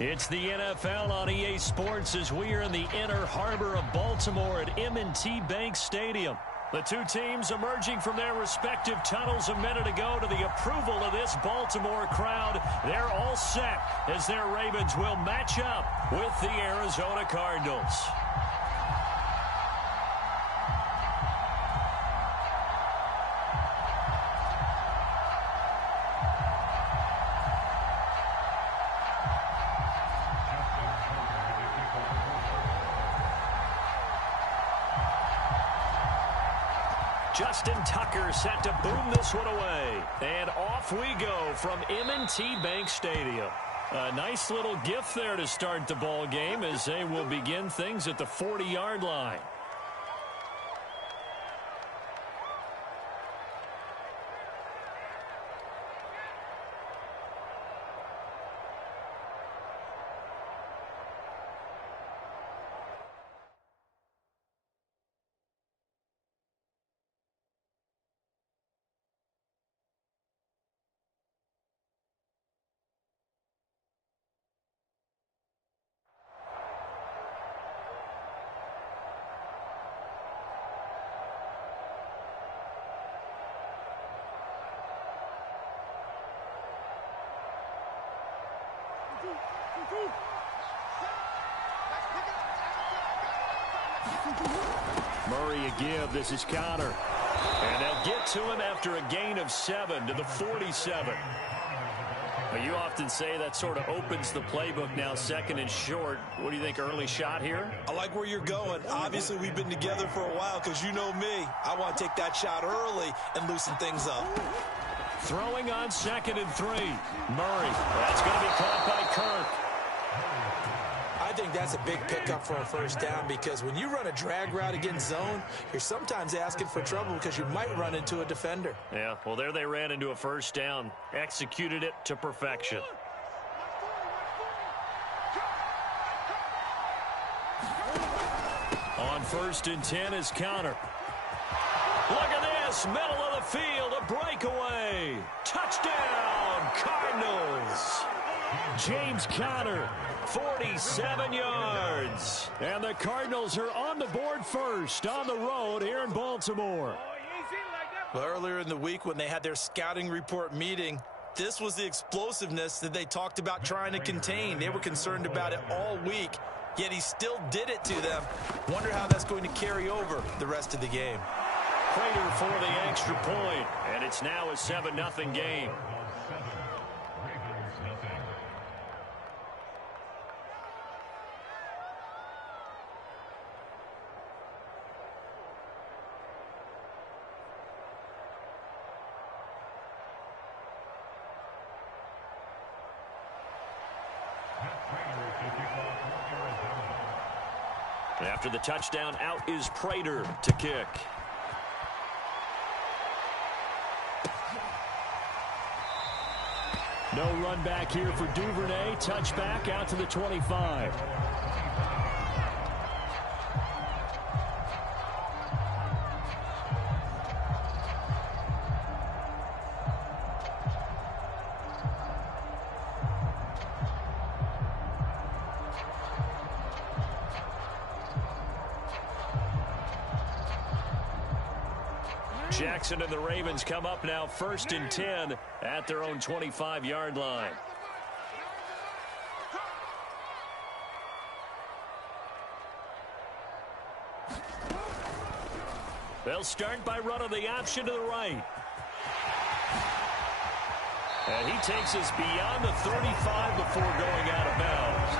It's the NFL on EA Sports as we are in the inner harbor of Baltimore at M&T Bank Stadium. The two teams emerging from their respective tunnels a minute ago to the approval of this Baltimore crowd. They're all set as their Ravens will match up with the Arizona Cardinals. Justin Tucker set to boom this one away. And off we go from M&T Bank Stadium. A nice little gift there to start the ball game as they will begin things at the 40-yard line. Murray a give. This is Connor. And they'll get to him after a gain of 7 to the 47. Well, you often say that sort of opens the playbook now, second and short. What do you think, early shot here? I like where you're going. Obviously, we've been together for a while because you know me. I want to take that shot early and loosen things up. Throwing on 2nd and 3. Murray. That's going to be caught by Kirk. I think that's a big pickup for a first down because when you run a drag route against zone, you're sometimes asking for trouble because you might run into a defender. Yeah, well, there they ran into a first down. Executed it to perfection. On 1st and 10 is Connor. Look at this, middle of the field, a breakaway. Touchdown, Cardinals. James Conner, 47 yards. And the Cardinals are on the board first on the road here in Baltimore. Well, earlier in the week when they had their scouting report meeting, this was the explosiveness that they talked about trying to contain. They were concerned about it all week, yet he still did it to them. Wonder how that's going to carry over the rest of the game. Prater for the extra point, and it's now a 7-0 game. After the touchdown, out is Prater to kick. No run back here for Duvernay. Touchback out to the 25. Jackson and the Ravens come up now 1st and 10 at their own 25-yard line. They'll start by running the option to the right. And he takes us beyond the 35 before going out of bounds.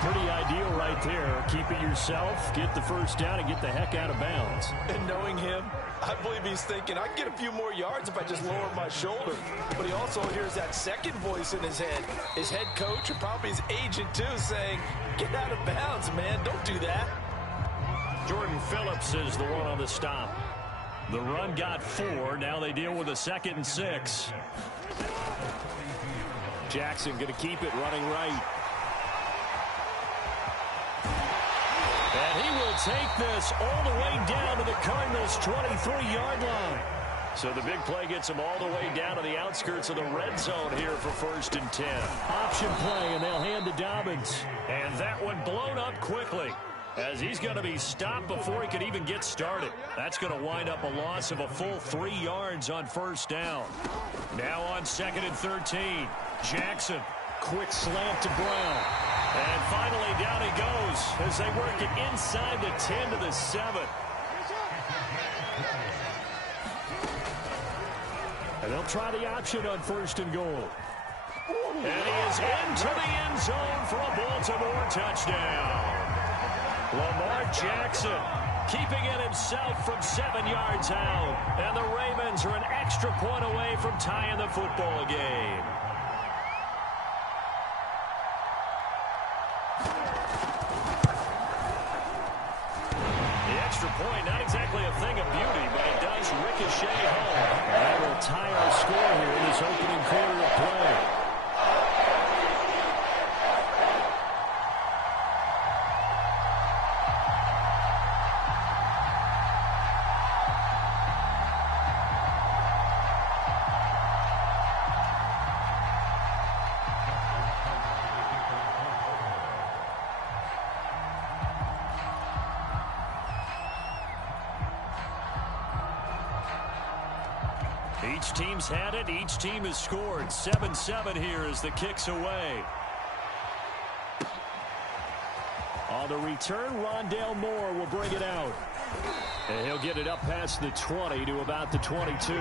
Pretty ideal right there. Keep it yourself, get the first down, and get the heck out of bounds. And knowing him, I believe he's thinking, I can get a few more yards if I just lower my shoulder. But he also hears that second voice in his head. His head coach, or probably his agent too, saying, get out of bounds, man. Don't do that. Jordan Phillips is the one on the stop. The run got 4. Now they deal with a 2nd and 6. Jackson going to keep it running right. And he will take this all the way down to the Cardinals' 23-yard line. So the big play gets him all the way down to the outskirts of the red zone here for 1st and 10. Option play, and they'll hand to Dobbins. And that one blown up quickly, as he's going to be stopped before he could even get started. That's going to wind up a loss of a full 3 yards on 1st down. Now on 2nd and 13. Jackson, quick slant to Brown. And finally down he goes as they work it inside the 10 to the 7. And they'll try the option on 1st and goal. And he is into the end zone for a Baltimore touchdown. Lamar Jackson keeping it himself from 7 yards out. And the Ravens are an extra point away from tying the football game. The extra point, not exactly a thing of beauty, but it does ricochet home. That will tie our score here in this opening quarter of play. Each team's had it. Each team has scored. 7-7 here as the kick's away. On the return, Rondale Moore will bring it out. And he'll get it up past the 20 to about the 22.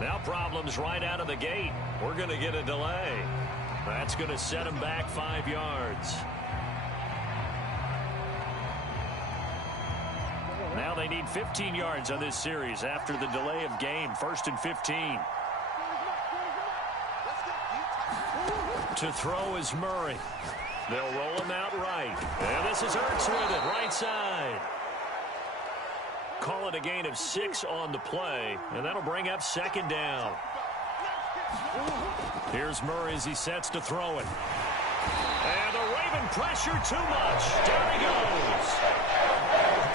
Now problems right out of the gate. We're going to get a delay. That's going to set him back 5 yards. Now they need 15 yards on this series after the delay of game. 1st and 15. To throw is Murray. They'll roll him out right. And this is Ertz with it, right side. Call it a gain of 6 on the play, and that'll bring up 2nd down. Here's Murray as he sets to throw it. And the Raven pressure too much. Down he goes.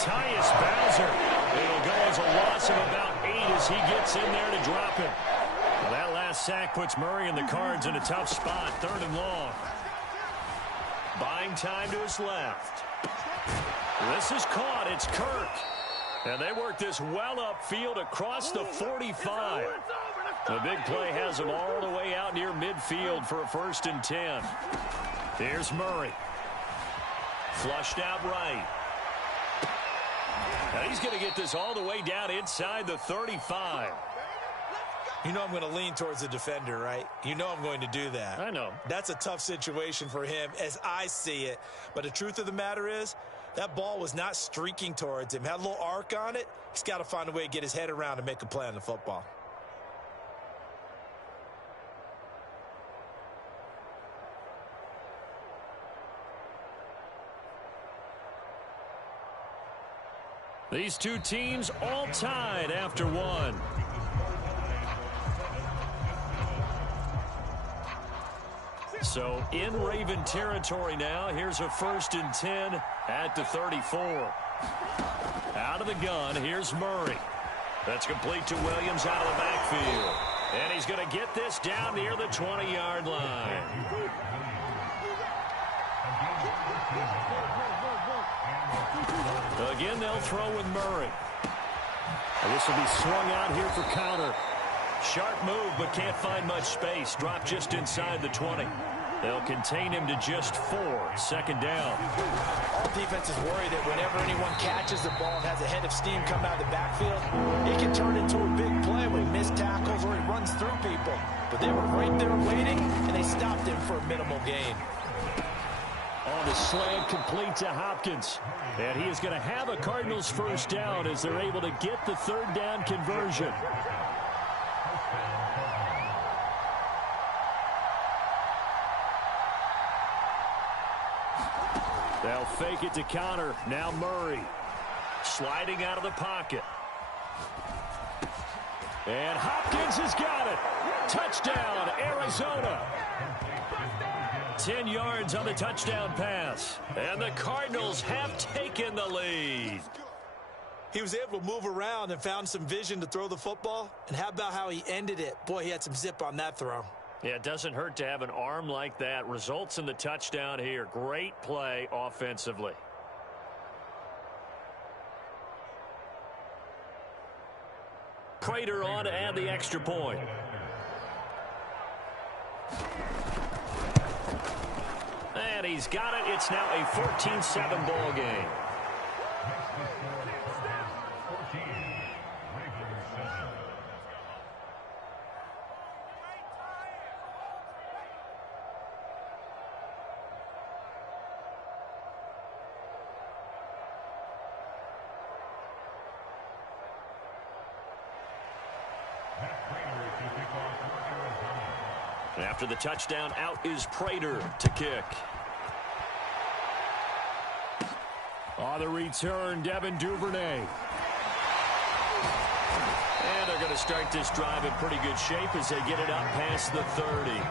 Tyus Bowser. It'll go as a loss of about 8 as he gets in there to drop him. Well, that last sack puts Murray and the Cards in a tough spot. 3rd and long. Buying time to his left. This is caught. It's Kirk. And they work this well upfield across the 45. The big play has them all the way out near midfield for a 1st and 10. Here's Murray. Flushed out right. Now he's going to get this all the way down inside the 35. You know I'm going to lean towards the defender, right? You know I'm going to do that. I know. That's a tough situation for him as I see it. But the truth of the matter is, that ball was not streaking towards him. Had a little arc on it. He's got to find a way to get his head around and make a play on the football. These two teams all tied after one. So in Raven territory now. Here's a 1st and 10 at the 34. Out of the gun, here's Murray. That's complete to Williams out of the backfield. And he's going to get this down near the 20-yard line. Again, they'll throw with Murray. And this will be swung out here for counter. Sharp move, but can't find much space. Dropped just inside the 20. They'll contain him to just 4. Second down. All defenses worry that whenever anyone catches the ball and has a head of steam come out of the backfield, it can turn into a big play when he missed tackles or he runs through people. But they were right there waiting, and they stopped him for a minimal gain. On the slant, complete to Hopkins. And he is going to have a Cardinals first down as they're able to get the third down conversion. They'll fake it to Conner. Now Murray. Sliding out of the pocket. And Hopkins has got it. Touchdown, Arizona. 10 yards on the touchdown pass. And the Cardinals have taken the lead. He was able to move around and found some vision to throw the football. And how about how he ended it? Boy, he had some zip on that throw. Yeah, it doesn't hurt to have an arm like that. Results in the touchdown here. Great play offensively. Prater on to add the extra point. And he's got it. It's now a 14-7 ball game. After the touchdown, out is Prater to kick. On the return, Devin Duvernay. And they're going to start this drive in pretty good shape as they get it up past the 30.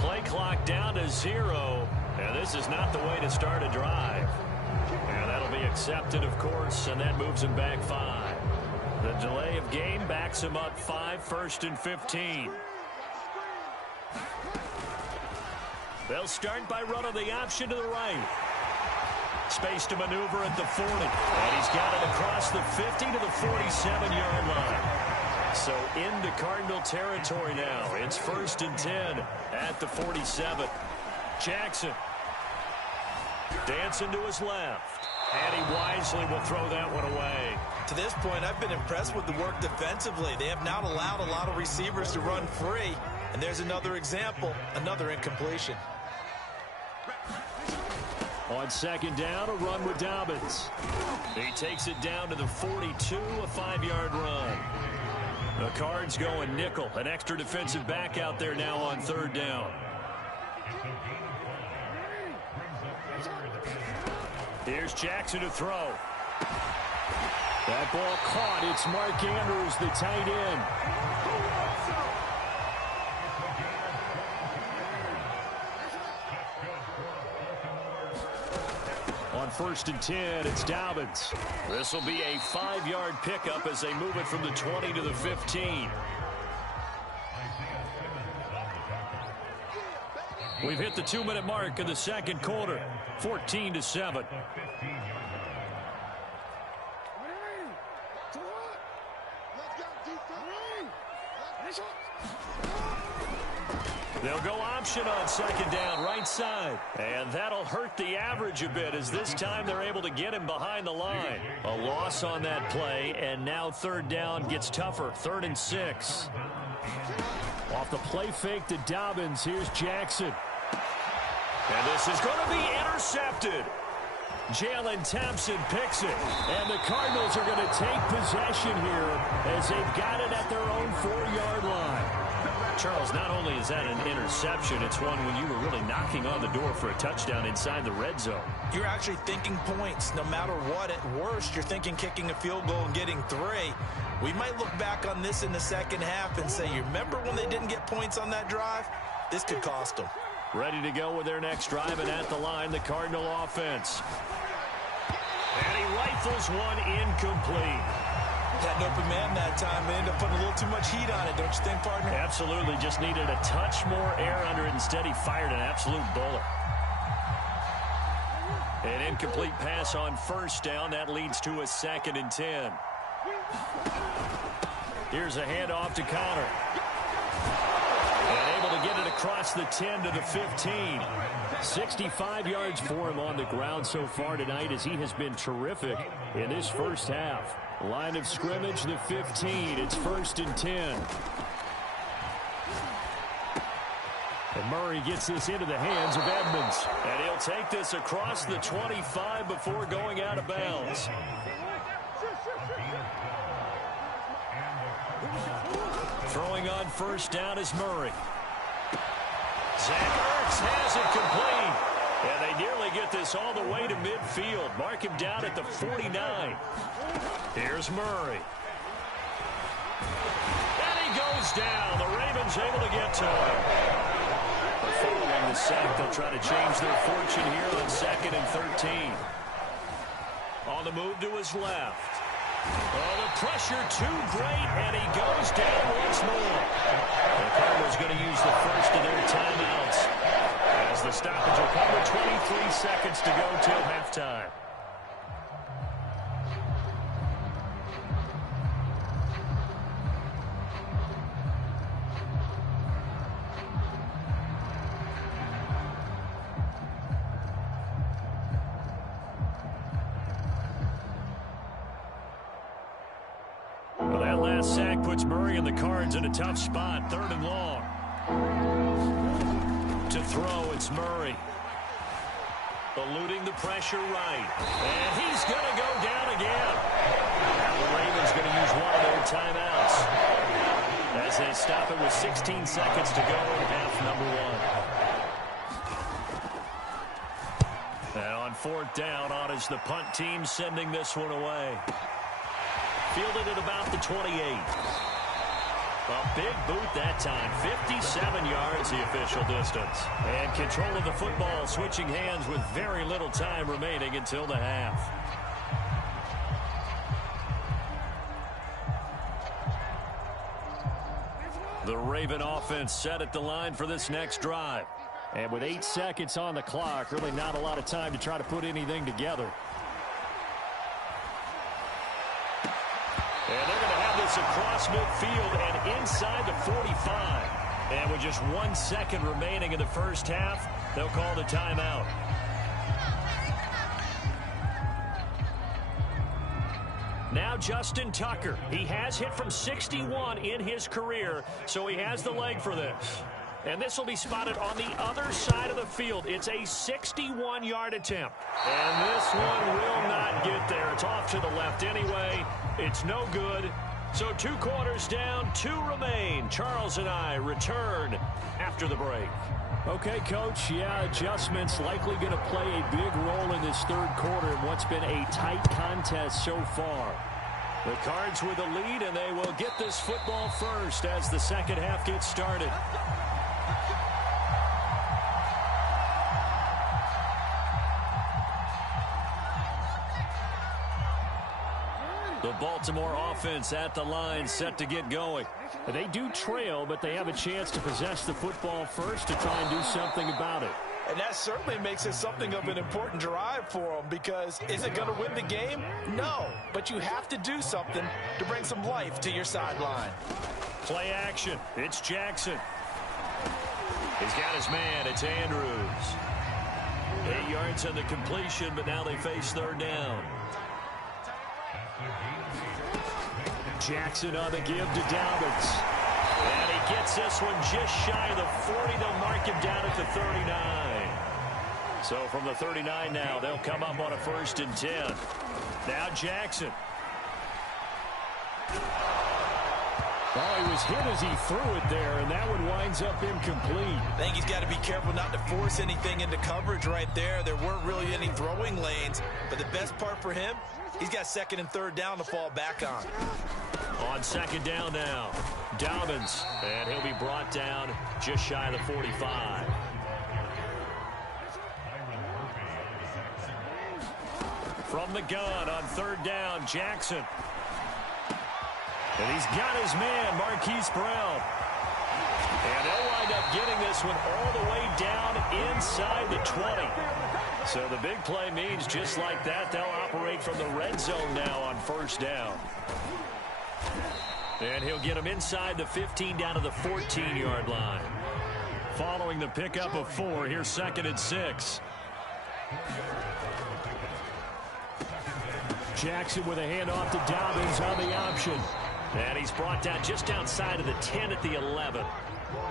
Play clock down to 0. And this is not the way to start a drive. And that'll be accepted, of course, and that moves him back 5. The delay of game backs him up 5, 1st and 15. They'll start by running the option to the right. Space to maneuver at the 40. And he's got it across the 50 to the 47-yard line. So into Cardinal territory now. It's 1st and 10 at the 47. Jackson dancing to his left. And he wisely will throw that one away. To this point, I've been impressed with the work defensively. They have not allowed a lot of receivers to run free. And there's another example, another incompletion. On second down, a run with Dobbins. He takes it down to the 42, a 5-yard run. The Cards going nickel. An extra defensive back out there now on third down. Here's Jackson to throw. That ball caught. It's Mark Andrews, the tight end. On 1st and 10, it's Dobbins. This will be a 5-yard pickup as they move it from the 20 to the 15. We've hit the 2-minute mark in the second quarter. 14-7. They'll go option on second down, right side. And that'll hurt the average a bit as this time they're able to get him behind the line. A loss on that play, and now third down gets tougher. 3rd and 6. Off the play fake to Dobbins, here's Jackson. And this is going to be intercepted. Jalen Thompson picks it. And the Cardinals are going to take possession here as they've got it at their own 4-yard line. Charles, not only is that an interception, it's one when you were really knocking on the door for a touchdown inside the red zone. You're actually thinking points no matter what. At worst, you're thinking kicking a field goal and getting 3. We might look back on this in the second half and say, you remember when they didn't get points on that drive? This could cost them. Ready to go with their next drive, and at the line, the Cardinal offense. And he rifles one incomplete. Had an open man that time. They ended up putting a little too much heat on it, don't you think, partner? Absolutely. Just needed a touch more air under it. Instead, he fired an absolute bullet. An incomplete pass on first down. That leads to a 2nd and 10. Here's a handoff to Conner. And able to get it across the 10 to the 15. 65 yards for him on the ground so far tonight as he has been terrific in this first half. Line of scrimmage, the 15. It's 1st and 10. And Murray gets this into the hands of Edmonds. And he'll take this across the 25 before going out of bounds. Throwing on first down is Murray. Zach Ertz has it complete. And they nearly get this all the way to midfield. Mark him down at the 49. Here's Murray. And he goes down. The Ravens able to get to him. But following the sack, they'll try to change their fortune here on 2nd and 13. On the move to his left. Oh, the pressure too great, and he goes down once more. The Cardinals going to use the first of their timeouts as the stoppage will come with 23 seconds to go till halftime. Sack puts Murray and the Cards in a tough spot. 3rd and long. To throw, it's Murray. Eluding the pressure right. And he's going to go down again. Now the Ravens going to use one of their timeouts as they stop it with 16 seconds to go in half number 1. And on 4th down, on is the punt team sending this one away. Fielded at about the 28. A big boot that time. 57 yards the official distance. And control of the football switching hands with very little time remaining until the half. The Raven offense set at the line for this next drive. And with 8 seconds on the clock, really not a lot of time to try to put anything together. And they're going to have this across midfield and inside the 45. And with just 1 second remaining in the first half, they'll call the timeout. Now Justin Tucker. He has hit from 61 in his career, so he has the leg for this. And this will be spotted on the other side of the field. It's a 61-yard attempt. And this one will not get there. It's off to the left anyway. It's no good. So 2 quarters down, 2 remain. Charles and I return after the break. Okay, Coach, yeah, adjustments likely going to play a big role in this 3rd quarter in what's been a tight contest so far. The Cards with the lead, and they will get this football first as the second half gets started. The Baltimore offense at the line, set to get going. They do trail, but they have a chance to possess the football first to try and do something about it. And that certainly makes it something of an important drive for them, because is it going to win the game? No, but you have to do something to bring some life to your sideline. Play action. It's Jackson. He's got his man. It's Andrews. 8 yards on the completion, but now they face 3rd down. Jackson on the give to Dobbins. And he gets this one just shy of the 40. They'll mark him down at the 39. So from the 39 now, they'll come up on a 1st and 10. Now Jackson. Oh, he was hit as he threw it there, and that one winds up incomplete. I think he's got to be careful not to force anything into coverage right there. There weren't really any throwing lanes, but the best part for him, he's got second and third down to fall back on. On second down now, Dobbins, and he'll be brought down just shy of the 45. From the gun on third down, Jackson. And he's got his man, Marquise Brown. And they'll wind up getting this one all the way down inside the 20. So the big play means just like that, they'll operate from the red zone now on first down. And he'll get him inside the 15 down to the 14-yard line. Following the pickup of 4, here's second and 6. Jackson with a handoff to Dobbins on the option. And he's brought down just outside of the 10 at the 11.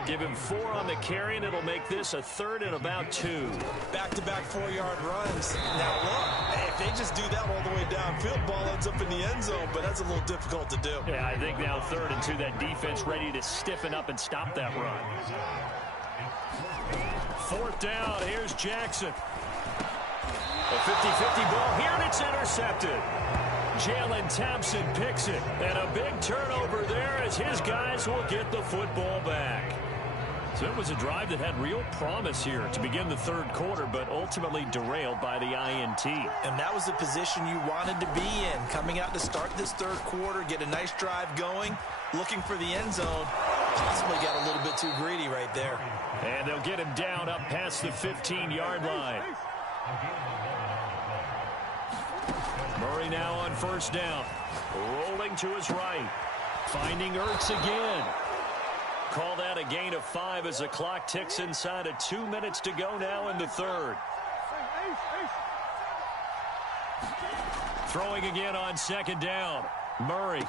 Give him 4 on the carry, and it'll make this a third and about 2. Back-to-back 4-yard runs. Now, look, if they just do that all the way downfield, ball ends up in the end zone, but that's a little difficult to do. Yeah, I think now third and 2, that defense ready to stiffen up and stop that run. Fourth down, here's Jackson. A 50-50 ball here, and it's intercepted. Jalen Thompson picks it, and a big turnover there as his guys will get the football back. So it was a drive that had real promise here to begin the third quarter, but ultimately derailed by the INT. And that was the position you wanted to be in, coming out to start this third quarter, get a nice drive going, looking for the end zone. Possibly got a little bit too greedy right there. And they'll get him down up past the 15-yard line. Murray now on first down. Rolling to his right. Finding Ertz again. Call that a gain of 5 as the clock ticks inside of 2 minutes to go now in the third. Throwing again on second down. Murray.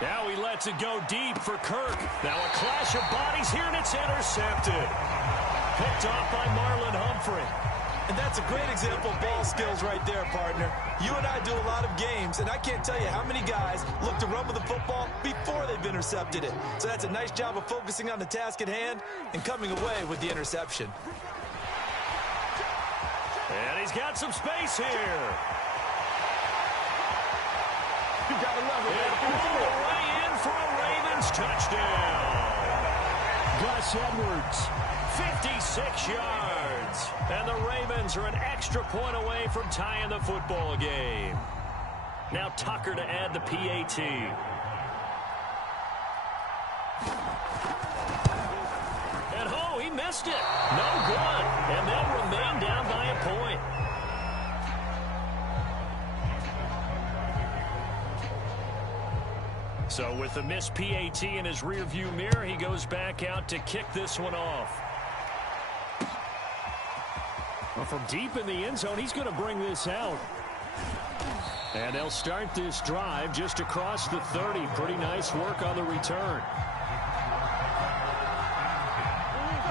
Now he lets it go deep for Kirk. Now a clash of bodies here, and it's intercepted. Picked off by Marlon Humphrey. And that's a great example of ball skills right there, partner. You and I do a lot of games, and I can't tell you how many guys look to run with the football before they've intercepted it. So that's a nice job of focusing on the task at hand and coming away with the interception. And he's got some space here. You gotta love it. And all the way in for a Ravens touchdown. Gus Edwards, 56 yards. And the Ravens are an extra point away from tying the football game. Now Tucker to add the PAT. And oh, he missed it. No good. And they'll remain down by a point. So with the missed PAT in his rearview mirror, he goes back out to kick this one off. Well, from deep in the end zone, he's going to bring this out. And they'll start this drive just across the 30. Pretty nice work on the return.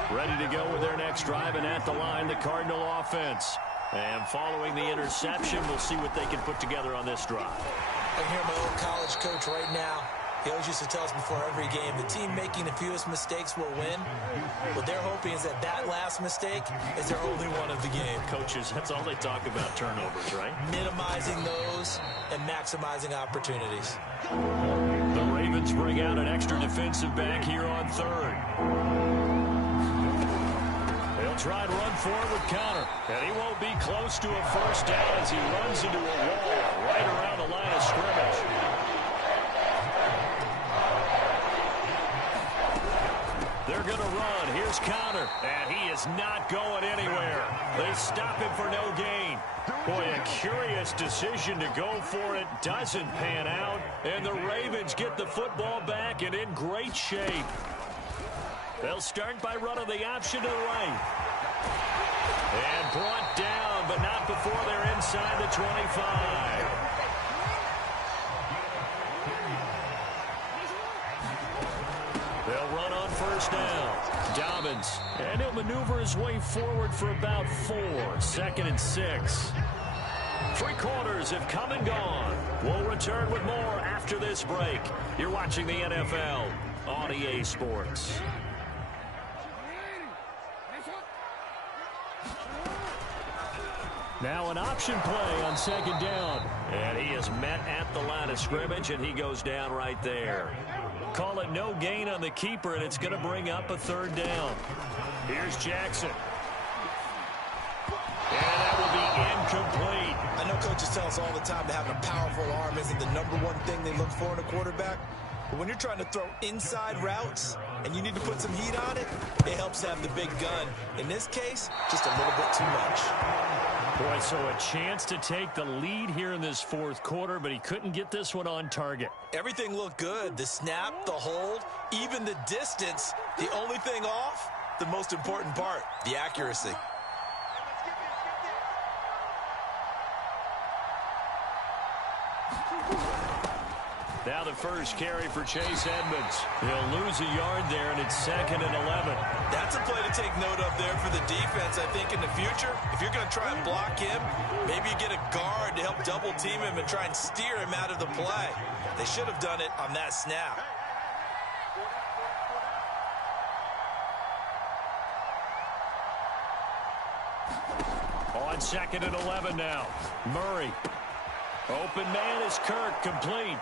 Ready to go with their next drive, and at the line, the Cardinal offense. And following the interception, we'll see what they can put together on this drive. I hear my old college coach right now. He always used to tell us before every game, the team making the fewest mistakes will win. What they're hoping is that that last mistake is their only one of the game. Coaches, that's all they talk about, turnovers, right? Minimizing those and maximizing opportunities. The Ravens bring out an extra defensive back here on third. They'll try to run forward with Conner. And he won't be close to a first down as he runs into a wall right around the line of scrimmage. They're going to run. Here's Conner. And he is not going anywhere. They stop him for no gain. Boy, a curious decision to go for it. Doesn't pan out. And the Ravens get the football back and in great shape. They'll start by running the option to the right. And brought down, but not before they're inside the 25. They'll run on first down. Dobbins. And he'll maneuver his way forward for about 4. Second and 6. Three quarters have come and gone. We'll return with more after this break. You're watching the NFL on EA Sports. Now an option play on second down. And he is met at the line of scrimmage, and he goes down right there. Call it no gain on the keeper, and it's going to bring up a third down. Here's Jackson. And that will be incomplete. I know coaches tell us all the time that having a powerful arm isn't the #1 thing they look for in a quarterback. But when you're trying to throw inside routes and you need to put some heat on it, it helps to have the big gun. In this case, just a little bit too much. Boy, so a chance to take the lead here in this fourth quarter, but he couldn't get this one on target. Everything looked good. The snap, the hold, even the distance. The only thing off, the most important part, the accuracy. Now the first carry for Chase Edmonds. He'll lose a yard there, and it's 2nd and 11. That's a play to take note of there for the defense, I think, in the future. If you're going to try and block him, maybe you get a guard to help double-team him and try and steer him out of the play. They should have done it on that snap. On 2nd and 11 now. Murray. Open man is Kirk, complete.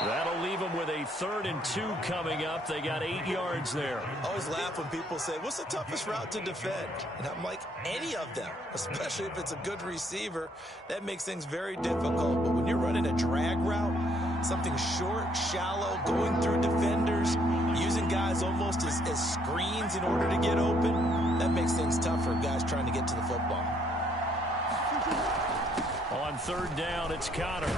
That'll leave them with a 3rd and 2 coming up. They got 8 yards there. I always laugh when people say, what's the toughest route to defend? And I'm like, any of them, especially if it's a good receiver. That makes things very difficult. But when you're running a drag route, something short, shallow, going through defenders, using guys almost as screens in order to get open, that makes things tough for guys trying to get to the football. On 3rd down, it's Connor.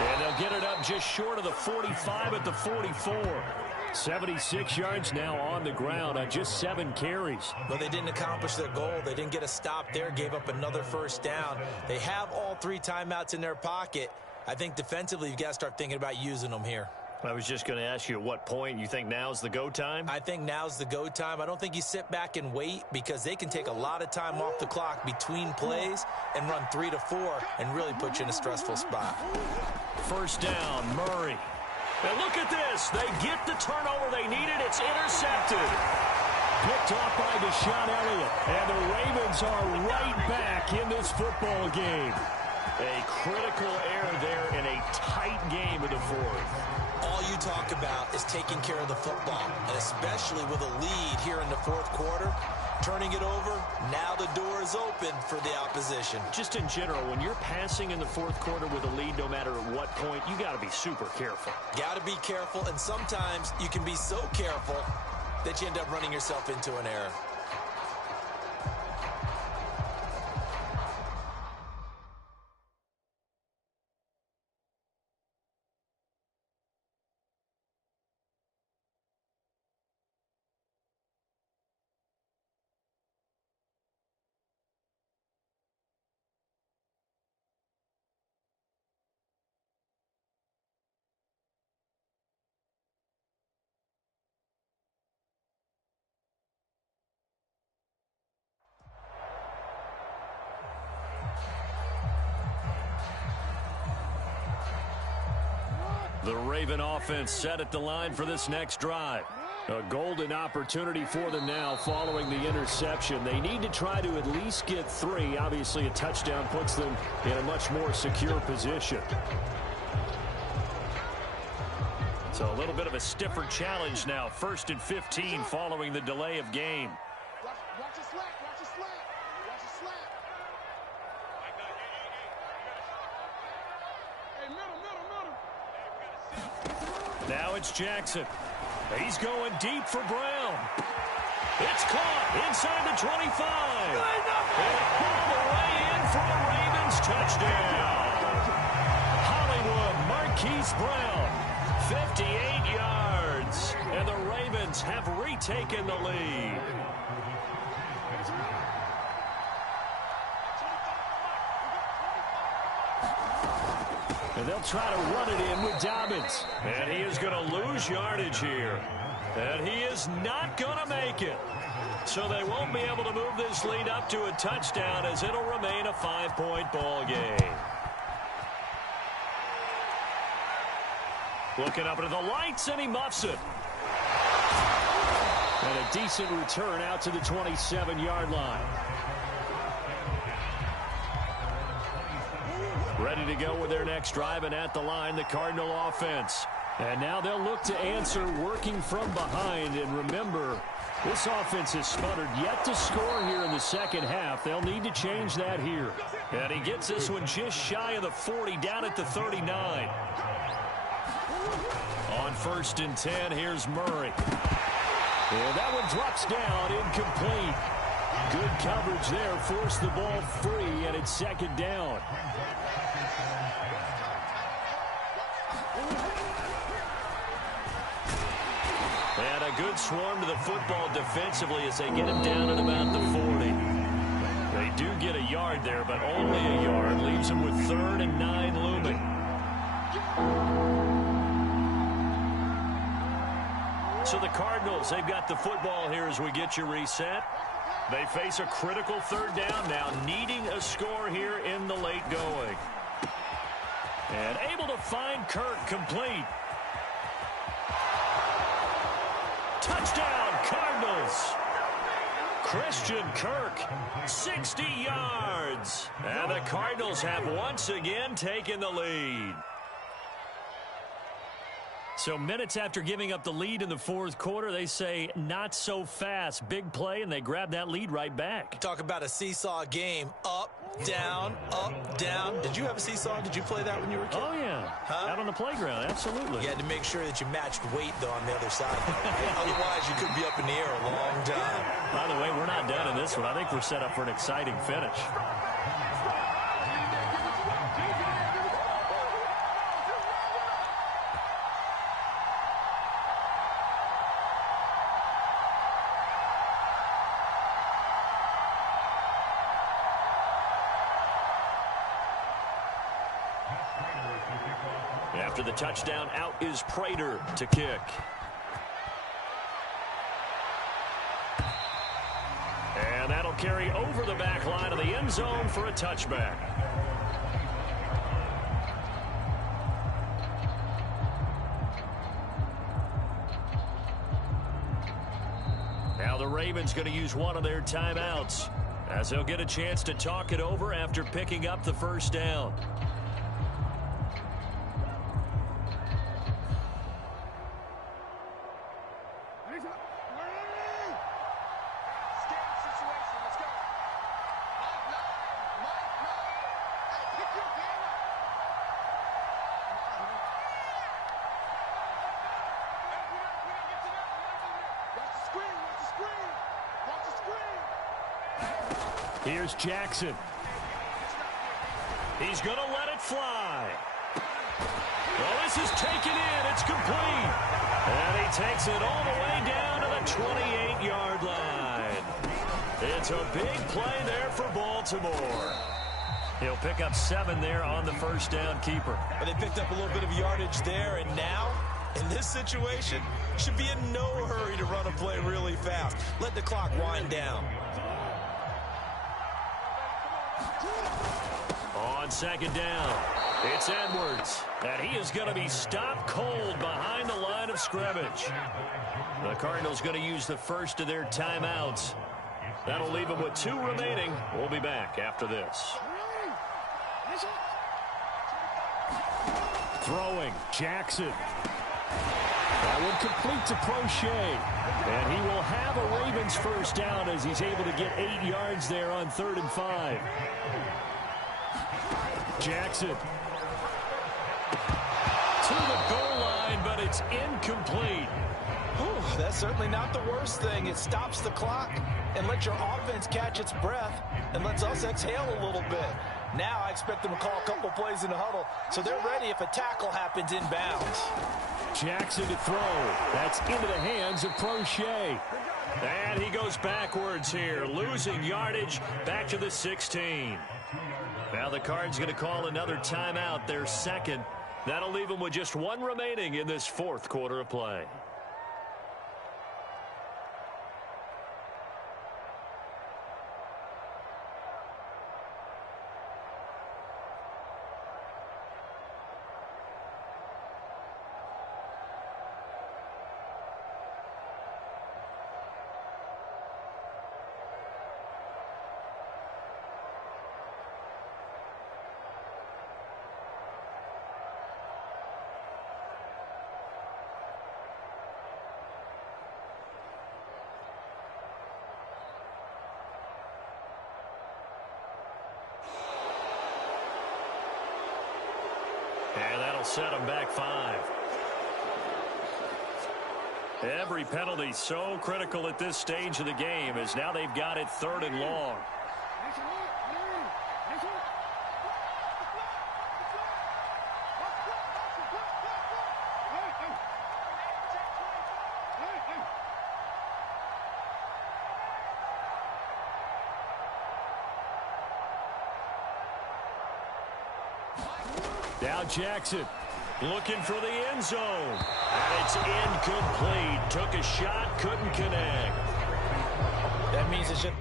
And they'll get it up just short of the 45 at the 44. 76 yards now on the ground on just 7 carries. Well, they didn't accomplish their goal. They didn't get a stop there, gave up another first down. They have all 3 timeouts in their pocket. I think defensively, you've got to start thinking about using them here. I was just going to ask you at what point you think now's the go time? I think now's the go time. I don't think you sit back and wait because they can take a lot of time off the clock between plays and run 3 to 4 and really put you in a stressful spot. First down, Murray. And look at this. They get the turnover they needed. It's intercepted. Picked off by Deshaun Elliott. And the Ravens are right back in this football game. A critical error there in a tight game in the fourth. All you talk about is taking care of the football, and especially with a lead here in the fourth quarter, turning it over, now the door is open for the opposition. Just in general, when you're passing in the fourth quarter with a lead, no matter at what point, you got to be super careful. Got to be careful, and sometimes you can be so careful that you end up running yourself into an error. The Raven offense set at the line for this next drive. A golden opportunity for them now following the interception. They need to try to at least get 3. Obviously, a touchdown puts them in a much more secure position. So a little bit of a stiffer challenge now. 1st and 15 following the delay of game. Watch your slack, watch your slack, watch your slack. Hey, middle. Now it's Jackson. He's going deep for Brown. It's caught inside the 25. And all the way in for a Ravens touchdown. Hollywood Marquise Brown, 58 yards. And the Ravens have retaken the lead. And they'll try to run it in with Dobbins. And he is going to lose yardage here. And he is not going to make it. So they won't be able to move this lead up to a touchdown as it'll remain a 5-point ball game. Looking up into the lights, and he muffs it. And a decent return out to the 27-yard line. Ready to go with their next drive, and at the line, the Cardinal offense. And now they'll look to answer working from behind. And remember, this offense has sputtered yet to score here in the second half. They'll need to change that here. And he gets this one just shy of the 40, down at the 39. On 1st and 10, here's Murray. And that one drops down, incomplete. Good coverage there, forced the ball free, and it's 2nd down. And a good swarm to the football defensively as they get him down at about the 40. They do get a yard there, but only a yard. Leaves him with 3rd and 9 looming. So the Cardinals, they've got the football here as we get you reset. They face a critical 3rd down now, needing a score here in the late going. And able to find Kirk, complete. Touchdown, Cardinals. Christian Kirk, 60 yards. And the Cardinals have once again taken the lead. So minutes after giving up the lead in the 4th quarter, they say not so fast. Big play, and they grab that lead right back. Talk about a seesaw game. Up, down, up, down. Did you have a seesaw? Did you play that when you were a kid? Oh, yeah. Huh? Out on the playground, absolutely. You had to make sure that you matched weight, though, on the other side. Though, right? Otherwise, you could be up in the air a long time. By the way, we're not done in this one. I think we're set up for an exciting finish. After the touchdown, out is Prater to kick. And that'll carry over the back line of the end zone for a touchback. Now the Ravens going to use one of their timeouts as they'll get a chance to talk it over after picking up the 1st down. Here's Jackson. He's going to let it fly. Well, this is taken in. It's complete. And he takes it all the way down to the 28-yard line. It's a big play there for Baltimore. He'll pick up 7 there on the 1st down keeper. But they picked up a little bit of yardage there, and now, in this situation, should be in no hurry to run a play really fast. Let the clock wind down. On 2nd down, it's Edwards, and he is going to be stopped cold behind the line of scrimmage. The Cardinals going to use the first of their timeouts. That'll leave them with 2 remaining. We'll be back after this. Throwing, Jackson. That one complete to Prochet. And he will have a Ravens 1st down as he's able to get 8 yards there on 3rd and 5. Jackson to the goal line, but it's incomplete. Whew, that's certainly not the worst thing. It stops the clock and lets your offense catch its breath and lets us exhale a little bit. Now I expect them to call a couple plays in the huddle, so they're ready if a tackle happens inbounds. Jackson to throw. That's into the hands of Prochet. And he goes backwards here, losing yardage back to the 16. Now the Cards going to call another timeout, their second. That'll leave them with just one remaining in this fourth quarter of play. And that'll set them back 5. Every penalty so critical at this stage of the game as now they've got it 3rd and long. Now Jackson looking for the end zone. And it's incomplete. Took a shot, couldn't connect. That means it should...